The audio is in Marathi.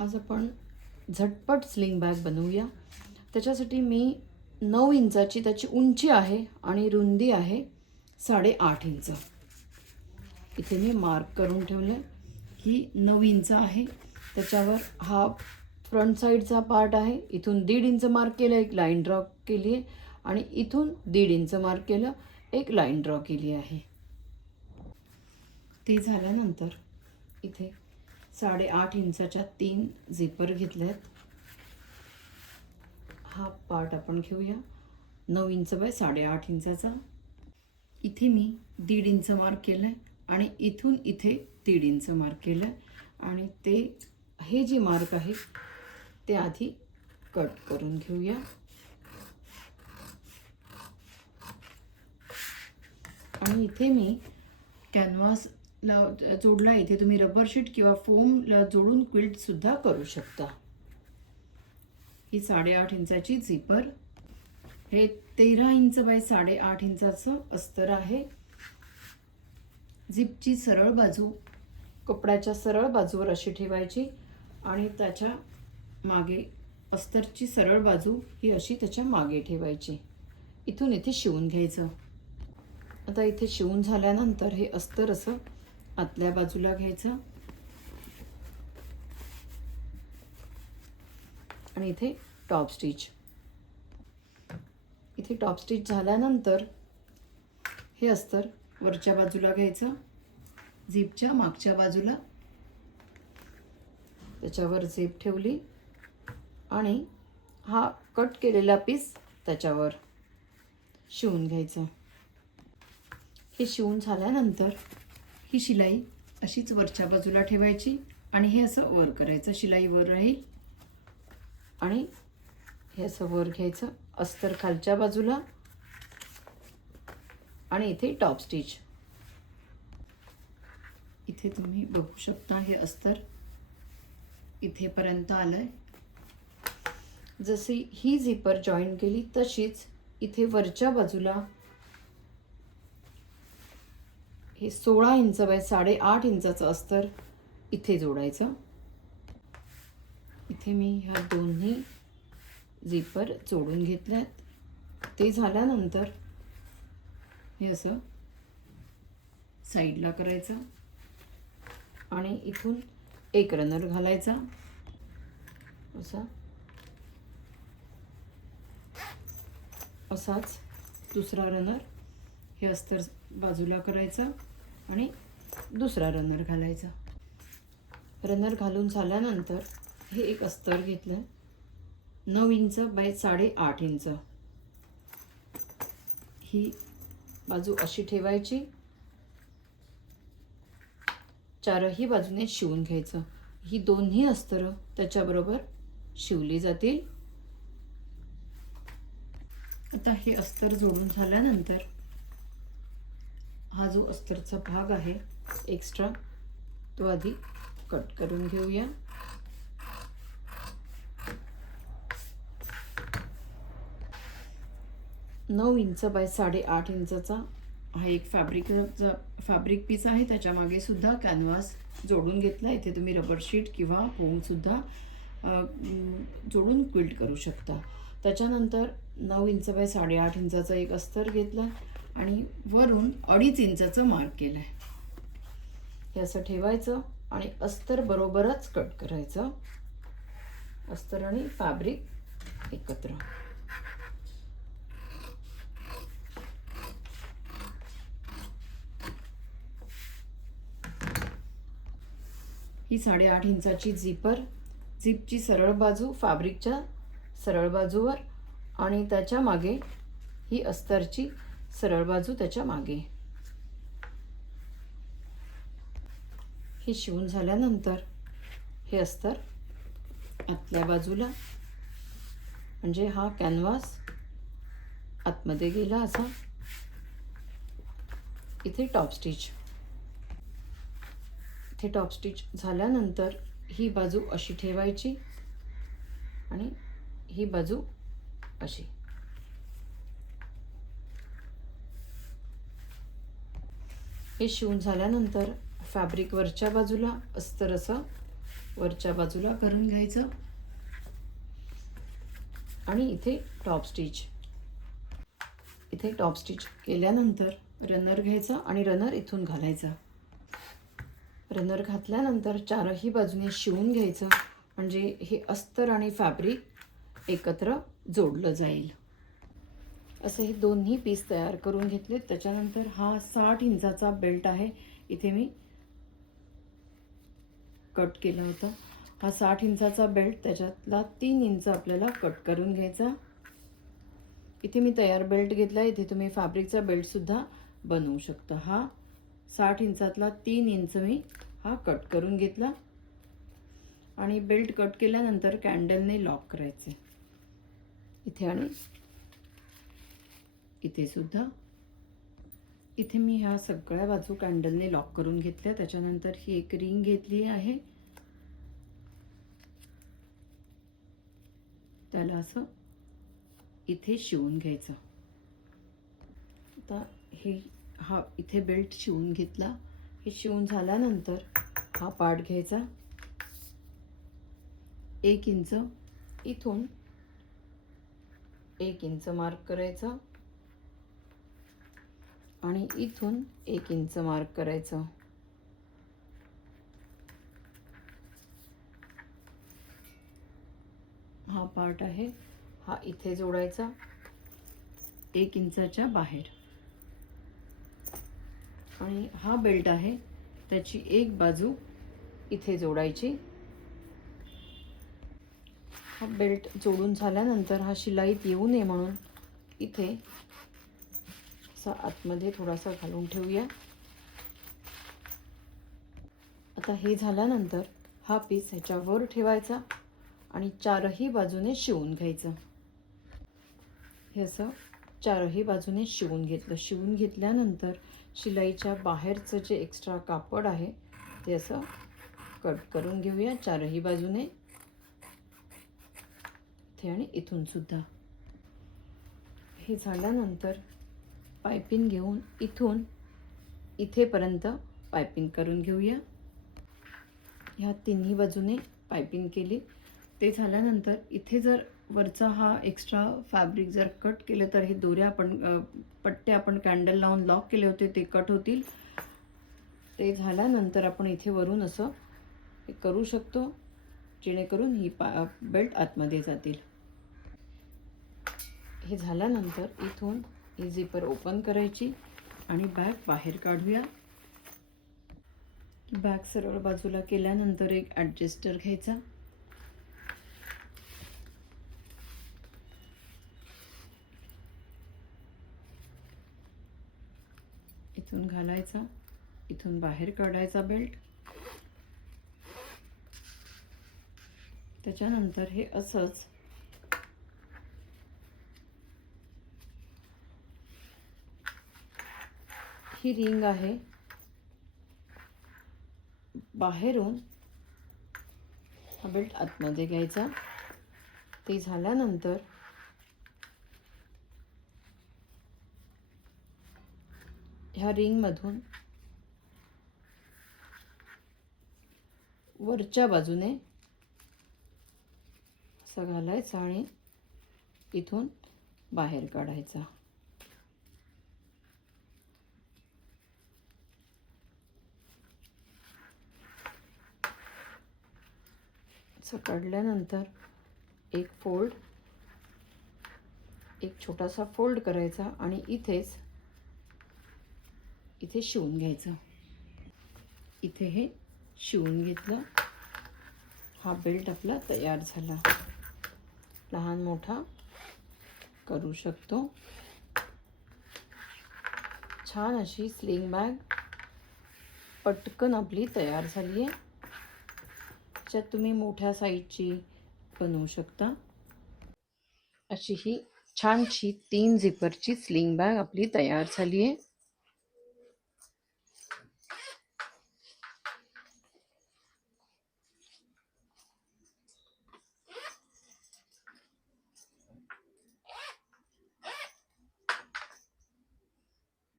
आज आपण झटपट स्लिंग बॅग बनवूया. त्याच्यासाठी मी नऊ इंचाची त्याची उंची आहे आणि रुंदी आहे साडेआठ इंच. इथे मी मार्क करून ठेवलं. ही नऊ इंच आहे. त्याच्यावर हा फ्रंट साईडचा पार्ट आहे. इथून दीड इंच मार्क केलं एक लाईन ड्रॉ केली आहे आणि इथून दीड इंच मार्क केलं एक लाईन ड्रॉ केली आहे. ते झाल्यानंतर इथे साडेआठ इंचाच्या तीन झिपर घेतल्यात. हा पार्ट आपण घेऊया. नऊ इंच बाय साडेआठ इंचाचा. इथे मी दीड इंच मार्क केलं आहे आणि इथून इथे दीड इंच मार्क केलं आहे आणि ते हे जे मार्क आहे ते आधी कट करून घेऊया. आणि इथे मी कॅनव्हास कॅनव्हासला जोडला इथे तुम्ही रबर शीट किंवा फोमला जोडून क्विल्टसुद्धा करू शकता. ही साडेआठ इंचाची झिपर हे तेरा इंच बाय साडेआठ इंचाचं अस्तर आहे. झिपची सरळ बाजू कपड्याच्या सरळ बाजूवर अशी ठेवायची आणि त्याच्यामागे अस्तरची सरळ बाजू ही अशी त्याच्यामागे ठेवायची. इथून इथे शिवून घ्यायचं. आता इथे शिवून झाल्यानंतर हे अस्तर असं आतल्या बाजूला घ्यायचं. आणि इथे टॉप स्टिच इथे टॉप स्टिच झाल्यानंतर हे अस्तर वरच्या बाजूला घ्यायचं. झीपच्या मागच्या बाजूला. त्याच्यावर झेप ठेवली. आणि हा कट केलेला पीस त्याच्यावर शिवून घ्यायचं. हे शिवून झाल्यानंतर ही शिलाई अशीच वरच्या बाजूला ठेवायची आणि हे असं वर करायचं. शिलाई वर राहील. आणि हे असं वर घ्यायचं. अस्तर खालच्या बाजूला. आणि इथे टॉप स्टिच. इथे तुम्ही बघू शकता हे अस्तर इथेपर्यंत आलं आहे जशी ही झिपर जॉईन केली तशीच इथे वरच्या बाजूला हे सोळा इंच बाय साडेआठ इंचाचं अस्तर इथे जोडायचं. इथे मी ह्या दोन्ही झिपर जोडून घेतल्यात. ते झाल्यानंतर हे असं साईडला करायचं आणि इथून एक रनर घालायचा. असा. असाच दुसरा रनर हे अस्तर बाजूला करायचं. आणि दुसरा रनर घालायचा. रनर घालून झाल्यानंतर हे एक अस्तर घेतलं नऊ इंच बाय साडेआठ इंच ही बाजू अशी ठेवायची. चारही बाजूने शिवून घ्यायचं. ही दोन्ही अस्तर त्याच्याबरोबर शिवली जातील. आता हे अस्तर जोडून झाल्यानंतर हा जो अस्तरचा भाग आहे एक्स्ट्रा तो आधी कट करून घेऊया. नऊ इंच बाय साडेआठ इंचाचा हा एक फॅब्रिकचा फॅब्रिक पीस आहे. त्याच्यामागे सुद्धा कॅनव्हास जोडून घेतला. इथे तुम्ही रबर शीट किंवा पोंगसुद्धा जोडून क्विल्ट करू शकता. त्याच्यानंतर नऊ इंच बाय साडेआठ इंचाचा एक अस्तर घेतला. आणि वरून अडीच इंचाचं मार्क केलं आहे हे असं ठेवायचं आणि अस्तर बरोबरच कट करायचं. अस्तर आणि फॅब्रिक एकत्र. ही साडेआठ इंचाची झिपर झिपची सरळ बाजू फॅब्रिकच्या सरळ बाजूवर आणि त्याच्यामागे ही अस्तरची सरळ बाजू त्याच्यामागे. हे शिवून झाल्यानंतर हे अस्तर आतल्या बाजूला म्हणजे हा कॅनव्हास आतमध्ये गेला असा. इथे टॉप स्टिच इथे टॉप स्टिच झाल्यानंतर ही बाजू अशी ठेवायची आणि ही बाजू अशी. हे शिवून झाल्यानंतर फॅब्रिक वरच्या बाजूला अस्तर असं वरच्या बाजूला करून घ्यायचं. आणि इथे टॉप स्टिच इथे टॉप स्टिच केल्यानंतर रनर घ्यायचा आणि रनर इथून घालायचा. रनर घातल्यानंतर चारही बाजूने शिवून घ्यायचं. म्हणजे हे अस्तर आणि फॅब्रिक एकत्र जोडलं जाईल. असे हे दोन्ही पीस तयार करून घेतले त्याच्यानंतर हा साठ इंचाचा बेल्ट आहे. इथे मी कट केला होता. हा साठ इंचाचा बेल्ट त्याच्यातला तीन इंच आपल्याला कट करून घ्यायचा. इथे मी तयार बेल्ट घेतला. इथे तुम्ही फॅब्रिकचा बेल्टसुद्धा बनवू शकता. हा साठ इंचातला तीन इंच मी हा कट करून घेतला. आणि बेल्ट कट केल्यानंतर कॅन्डलने लॉक करायचे. इथे आणि इथे सुद्धा. इथे मी ह्या सगळ्या बाजू कॅन्डलने लॉक करून घेतल्या. त्याच्यानंतर ही एक रिंग घेतली आहे. त्याला असं इथे शिवून घ्यायचं. आता हे हा इथे बेल्ट शिवून घेतला. हे शिवून झाल्यानंतर हा पार्ट घ्यायचा. एक इंच इथून एक इंच मार्क करायचं. आणि इथून एक इंच मार्क करायचं. हा पार्ट आहे हा इथे जोडायचा एक इंचाच्या बाहेर. आणि हा बेल्ट आहे त्याची एक बाजू इथे जोडायची. हा बेल्ट जोडून झाल्यानंतर हा शिलाईत येऊ नये म्हणून इथे असा आतमध्ये थोडासा घालून ठेवूया. आता हे झाल्यानंतर हा पीस ह्याच्यावर ठेवायचा आणि चारही बाजूने शिवून घ्यायचं. हे असं चारही बाजूने शिवून घेतलं. शिवून घेतल्यानंतर शिलाईच्या बाहेरचं जे एक्स्ट्रा कापड आहे ते असं कट करून घेऊया चारही बाजूने. ते आणि इथूनसुद्धा हे झाल्यानंतर पायपिंग घेऊन इथून इथेपर्यंत पायपिंग करून घेऊया. ह्या तिन्ही बाजूने पायपिंग केली. ते झाल्यानंतर इथे जर वरचा हा एक्स्ट्रा फॅब्रिक जर कट केलं तर हे दोऱ्या आपण पट्टे आपण कॅन्डल लावून लॉक केले होते ते कट होतील. ते झाल्यानंतर आपण इथे वरून असं हे करू शकतो जेणेकरून ही पा बेल्ट आतमध्ये जातील. हे झाल्यानंतर इथून ही झिपर ओपन करायची आणि बॅग बाहेर काढूया. बॅग सरळ बाजूला केल्यानंतर एक ॲडजस्टर घ्यायचा. इथून घालायचा इथून बाहेर काढायचा बेल्ट त्याच्यानंतर हे असंच ही रिंग आहे. बाहेरून हा बेल्ट आतमध्ये घ्यायचा. ते झाल्यानंतर ह्या रिंगमधून वरच्या बाजूने असं घालायचं आणि इथून बाहेर काढायचा. असं काढल्यानंतर एक फोल्ड एक छोटासा फोल्ड करायचा आणि इथेच इथे शिवून घ्यायचं. इथे हे शिवून घेतलं. हा बेल्ट आपला तयार झाला. लहान मोठा करू शकतो. छान अशी स्लिंग बॅग पटकन आपली तयार झाली आहे त्याच्यात तुम्ही मोठ्या साईजची बनवू शकता. अशी ही छानशी तीन झिपरची स्लिंग बॅग आपली तयार झाली आहे